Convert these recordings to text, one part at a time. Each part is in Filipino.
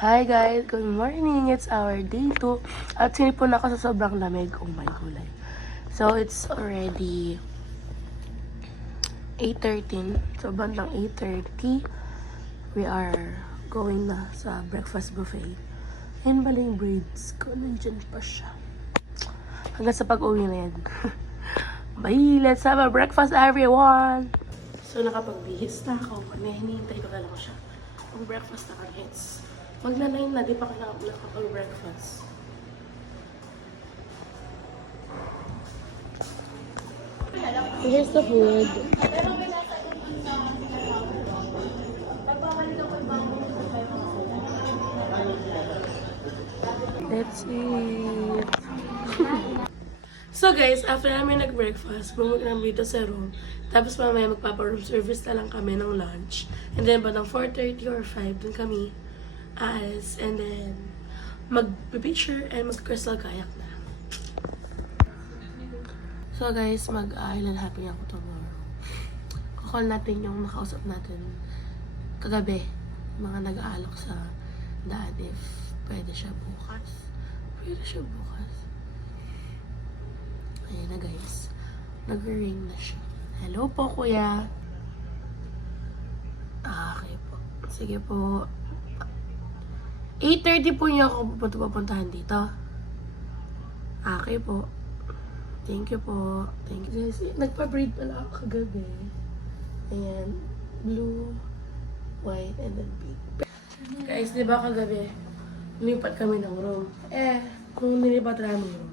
Hi guys, good morning. It's our day 2. At sinipon ako sa sobrang lamig. Oh my gulay. So it's already 8:13. So bandang 8:30, we are going na sa breakfast buffet. Yan bala yung braids ko. Nandiyan pa siya. Hanggang sa pag-uwi na yan. Bye! Let's have a breakfast, everyone! So nakapagbihis na ako. Hinihintay ko na lang siya. Ang breakfast na kami. Magna-9 na, di pa ka nakapag-breakfast. Here's the food. Let's eat. So guys, after namin nag-breakfast, pumunta namin dito sa room. Tapos mamaya magpapa-room service na lang kami ng lunch. And then bandang 4:30 or 5, dun kami and then mag-picture and mag-crystal kayak na. So guys, mag-island hopping ako tomorrow. Call natin yung nakausap natin kagabi, mga nag-aalok sa daan if pwede siya bukas. Ayan na guys, nag-ring na siya. Hello po kuya. Okay po, sige po. 8:30 po niya ako pupuntahan dito. Okay po. Thank you po. Thank you. Guys, nagpa-braid pala ako kagabi. Ayan. Blue, white, and then pink. Guys, di ba kagabi, lumipat kami ng room. Kung nilipat namin yung room,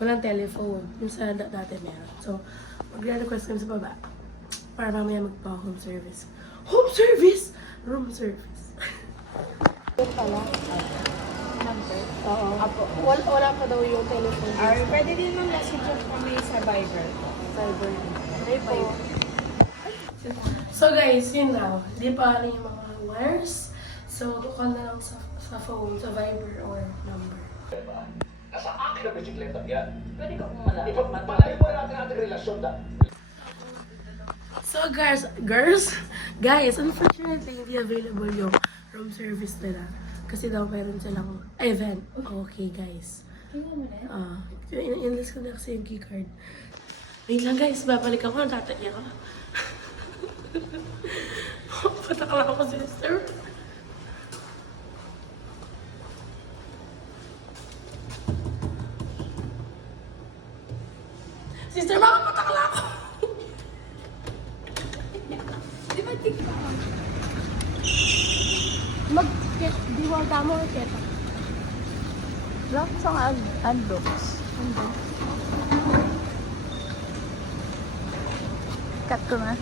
walang telephone. Yung sa dati meron. So, mag-request kami sa baba para mamaya magpa-home service. Home service! Room service. Yun pala. Number? Oo. Wala pa daw yung telephone. Or pwede din ng message kami sa Viber. Cyber. Okay po. So guys, yun daw. Di pa rin yung mga wires. So, call na lang sa phone, sa Viber or number. Nasa akin ang bisikleta yan. Pwede ka kung malaman. Ipagpalayo mo natin ating relasyon na. So guys, unfortunately, hindi available yung room service nila. Kasi daw meron silang event. Okay guys. Tingnan mo na yan. In-enlist ko na kasi yung keycard. Wait lang guys, babalik ako. Tataya ka. Patakala ako si sister. Sister, makapatakala ako. Di ba TikTok? Mag-diwal tamo or keta? Rock song unbox. Cut ko na.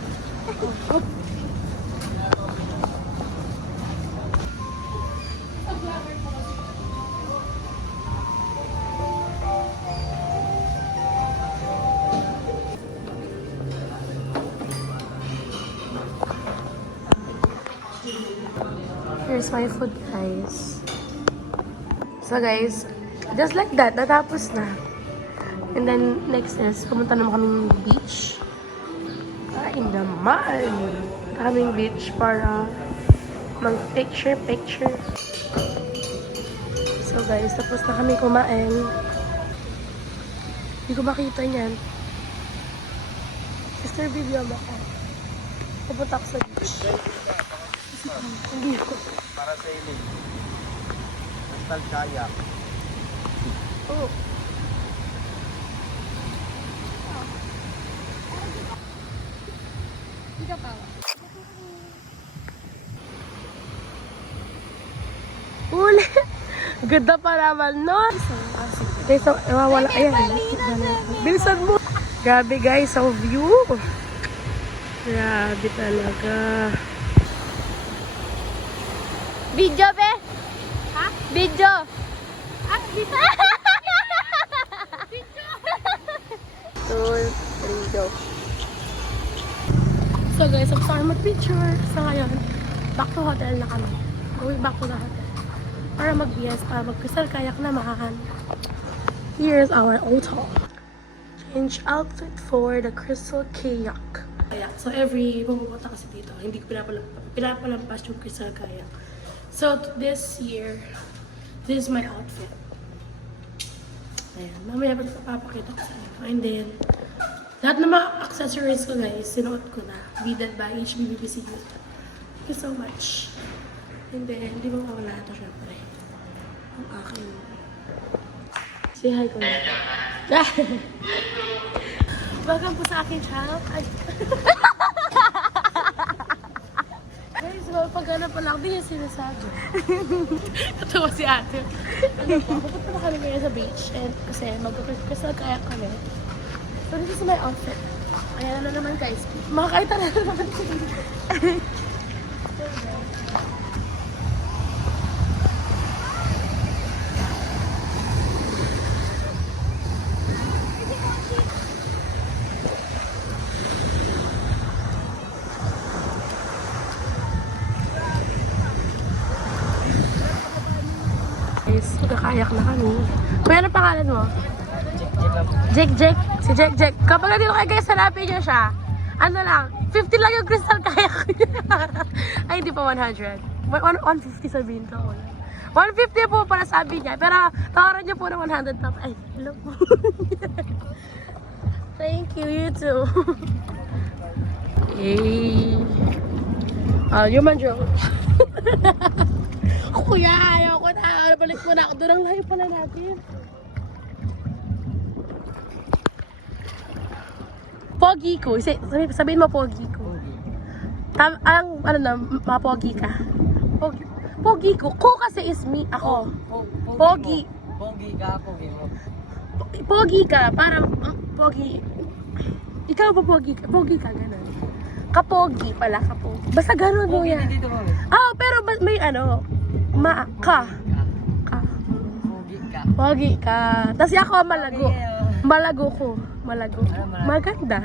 Here's my food, guys. So, guys, just like that, natapos na. And then, next is, pumunta naman kaming beach. Kain naman. Kaming beach para mag-picture. So, guys, tapos na kami kumain. Hindi ko makita niyan. Sister, video mo ako. Pupunta ako sa beach. Hindi ko. Para sa ilim. Crystal kayak. Oh. Hindi pa. Uli! Ganda pa naman nun! Okay, so, wala. Ayan. Bilisan mo! Grabe guys, ang view! Grabe talaga. Video, be? Ha? Video. Video. Tour, video. So guys, I'm sorry mag-picture. So ngayon, back to hotel na kami. Going back to the hotel. Para mag-BS, para mag-crystal kayak naman. Here's our auto. Change outfit for the crystal kayak. So every pumunta kasi dito, hindi ko pinapalampas yung crystal kayak. So, this year, this is my outfit. Ayan, mamaya pa papakita ko sa inyo. And then, lahat ng mga accessories ko guys, sinuot ko na. Bidal by HBBPC. Thank you so much. And then, di ba mawala ito syempre? Ang aking... Say hi ko na. Welcome po sa aking channel. Ay. Guys, pag-ano pa lang, di niya sinasabi. Natawa si ate. Ano po, pupunta na kami ngayon sa beach. And kasi mag-crystal kayak kami. So this is my outfit. Ayan na naman guys. Makakita na naman. Magkakayak na kami. Kuya, ano pangalan mo? Jake. Si Jake. Kapag nandito kayo guys, hanapin niyo siya. Ano lang, 50 lang yung crystal kayak niya. Ay, hindi pa 100. 150 sabihin ko. 150 po para sabi niya. Pero tawaran niyo po ng 100 top. Ay, hello po. Thank you, you too. Hey. Human joke. Kuya, ayaw ko na. Balik mo na ako. Doon ang layo pala natin. Pogi ko. Sabihin mo pogi ko. Ano na, mapogi ka. Pogi ko. Ko kasi is me. Ako. Pogi. Pogi ka, pogi mo. Pogi ka. Parang, pogi. Ikaw ba pogi ka? Pogi ka, gano'n. Kapogi pala, kapogi. Basta gano'n mo yan. Dito mo. Pero may ano, ka. Pogi ka. Pogi ka. Tapos ako malago. Malago ko. Malago. Maganda.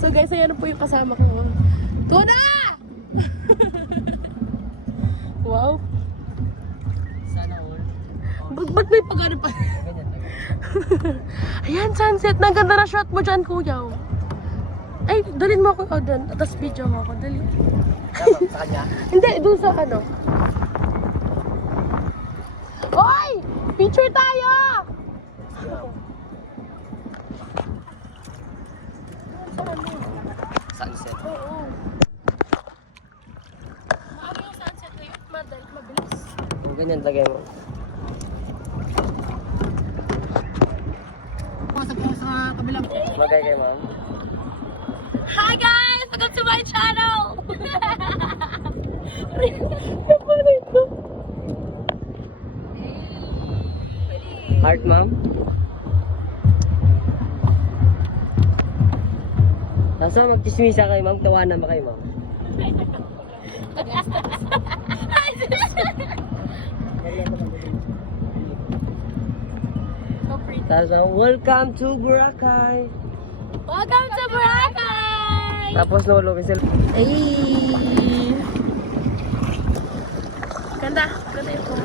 So guys, ayan po yung kasama ko. Tuna! Wow. Sana all. Ba't may pag-ano pa? Ganyan. Ayan, sunset. Naganda na shot mo dyan, kuya. Ay, dalhin mo ako doon. Tapos video mo ako. Dali. Sa kanya? Hindi, doon sa ano. Hoy! Picture tayo! Sunset. Oo. Maano yung sunset ngayon? Mabilis. Ganyan lagay mo. Sa kabilang. Lagay kay ma'am. Hi guys! Welcome to my channel! Heart, ma'am. Kaso magchismisa kayo, ma'am. Tawanan ba kayo, ma'am? Kaso, welcome to Boracay. Welcome to Boracay! Tapos lolo, may cellphone. Ay! Ganda. Ganda yung ko.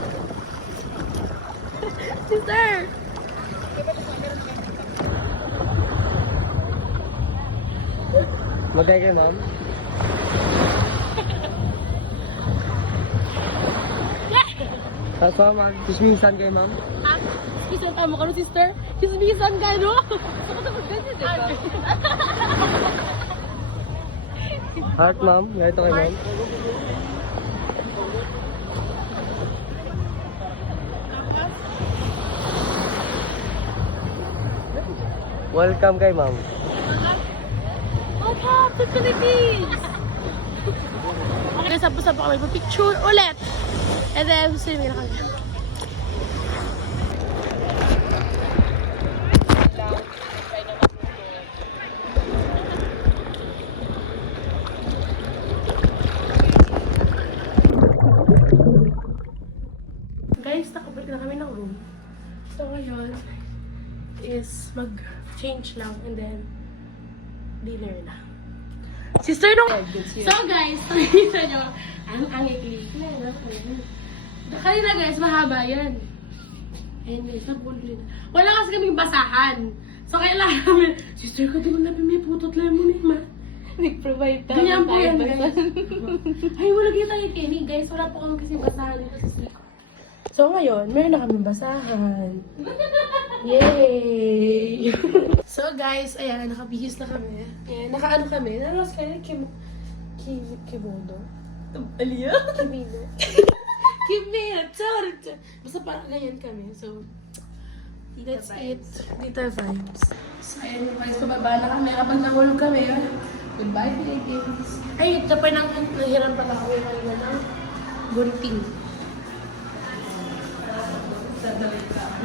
Sister! Magay kayo, ma'am. Kaso, magchismisan kayo, ma'am. Isang tama ka no, sister? Ismisan ka, no? Heart, ma'am. Ganito kayo, ma'am. Welcome kay ma'am. Welcome to Philippines! Okay, sapo-sapo kami. Picture ulit! And then, swimming na kami. Guys, nakabalik na kami ng room. So ngayon is mag-change lang and then dinner na. Sister nung... So guys, nakikita nyo, ang ikli. Kanina guys, mahaba yan. Ayan guys, nagbulo na. Wala kasi kaming basahan. So kailangan namin, sister ko, di mo namin may putot lemon eh, ma. Nag-provide ka. Ganyan po yan, guys. Ay, wala kita tayo Kenny, guys. Wala po kami kasi basahan dito sa CR. So, ngayon, meron na kami basahan. Yay! So, guys, ayan, nakabihis na kami. Ayan, nakaano kami. Naros kayo, Kimono? Aliyah? Kimino. Kimino, sorry. Basta parang ganyan kami. So, that's it. Dito vibes. So, ayan guys, pababa na kami. Kapag nahulog kami, goodbye, Philippines. Ay, ito pa nang nahiram pala ako kanina ng gunting.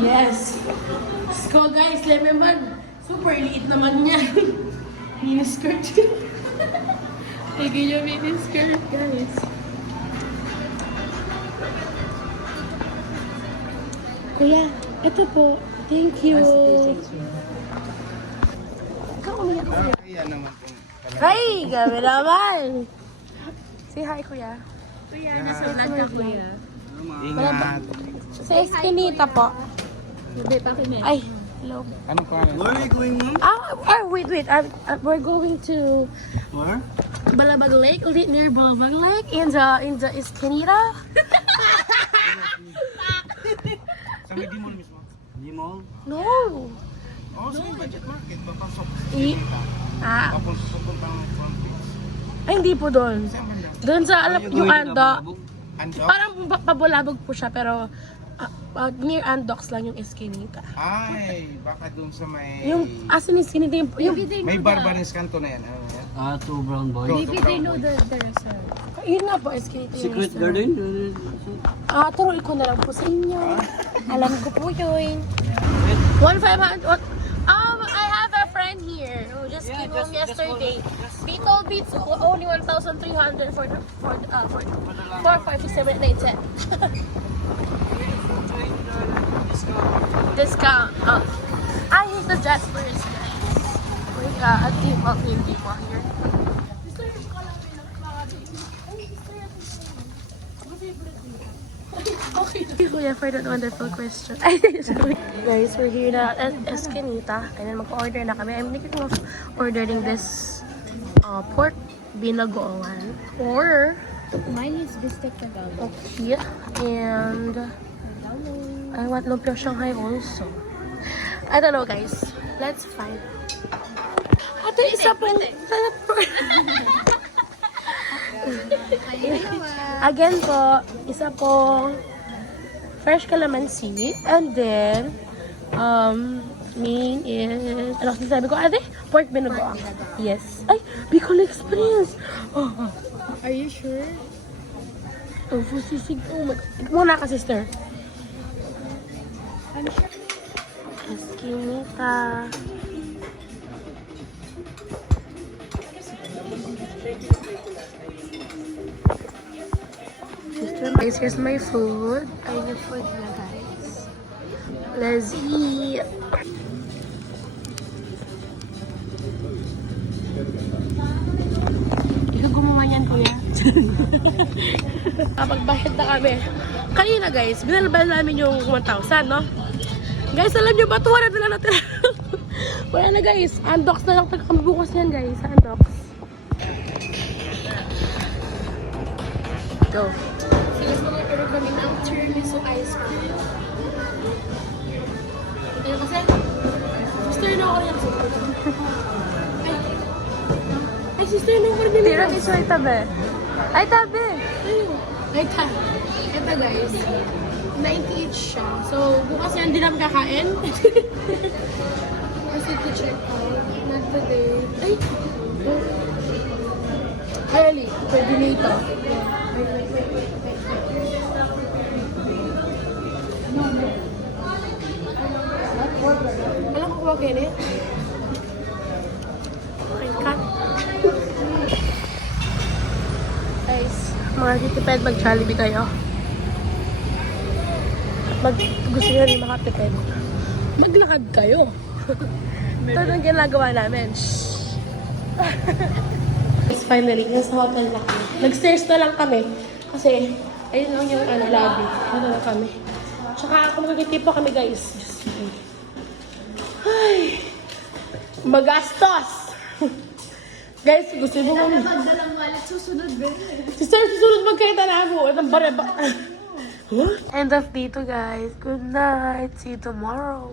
Yes. So guys, lemon, super liit naman niya. Mini skirt. Lagyan niyo mini skirt, guys. Kuya, ito po. Thank you. Ikaw umiyak ka. Yan naman po. Hi! Gabi naman! Say hi, kuya. Kuya, nasa vlog ka, kuya. Ingat. Sa Eskinita po. Hindi, pakinig. Ay, hello. Anong pangalan? Where are you going, ma'am? Wait. We're going to Where? Balabag Lake, near Balabag Lake, in the Eskinita. Sa may Dimol mismo. Dimol? No. Oh, sa may budget market. Papasok. Papuntang front page. Ay, hindi po doon. Saan ba yan? Doon sa, yung Ando. Ando? Parang pabulabog po siya, pero near Andox lang yung Eskinita. Ay, baka doon sa may... Yung, asan yung Eskinita? Yung May Barbares Canto na yan. Ano yan? Two brown boys. Maybe they know the result. yun nga po, Eskinita. yung Secret restaurant. Garden? Turuin ko na lang po sa inyo. Alam ko po yun. 1,500. I have a friend here who just came home yesterday. They told me it's only 1,300 for 457 8 cents. Discount. I hate the Jaspers, guys. We got a team here. Okay, Kuya, for that wonderful question. Guys, we're here na at Eskinita. And then mag-order na kami. I'm thinking of ordering this pork binagoongan. Or, Mine is biscuit Tagalog. okay. And, I want lumpia Shanghai also. I don't know, guys. Let's find. Ate, isa po. Again po, isa po fresh calamansi, and then main is ano kasi sabi ko, ate? Pork binagoong. Yes. Ay, Bicol Express. Oh. Are you sure? Oh, sisig. Oh my God. Muna ka, sister. I'm sure. Eskinita. Guys, here's my food. Ay, yung food na, guys. Let's eat. Ikaw gumawa niyan, kuya. Kapag-bahid na kami. Kanina, guys, binalabal namin yung 1,000, no? Guys, alam niyo ba? 200 na lang natin. Wala na, guys. Undox na lang kami bukas yan, guys. Undox. Go. Sige, mag-order kami ng tiramisu ice cream. Ayun kasi, sister na ako rin. Ay, sister na ako rin. Tiramisu ay tabi. Ay, tabi! Ayun. Ay, ito guys, 90 each siya. So, bukas yan, hindi namin kakain. Kasi to check out. Not today. Ay! Ay, Ali. Pwede na ito. Alam ko ba, Kenny? Okay, cut. Guys, mga titipid, mag-Jollibee kayo. Gusto nyo rin makatipid. Maglakad kayo. Ito yung ginagawa namin. Guys, finally, nasa hotel na kami. Nag-stairs na lang kami. Kasi, ayun lang yung lobby. Ano lang kami. Tsaka, kung magkikitipo kami, guys. Just kidding. Ay! Magastos! Guys, gusto mo kung... Magdalang wallet, susunod ba? Si Sir, susunod magkita na ako. At ang bareba. End of dito, guys. Good night. See you tomorrow.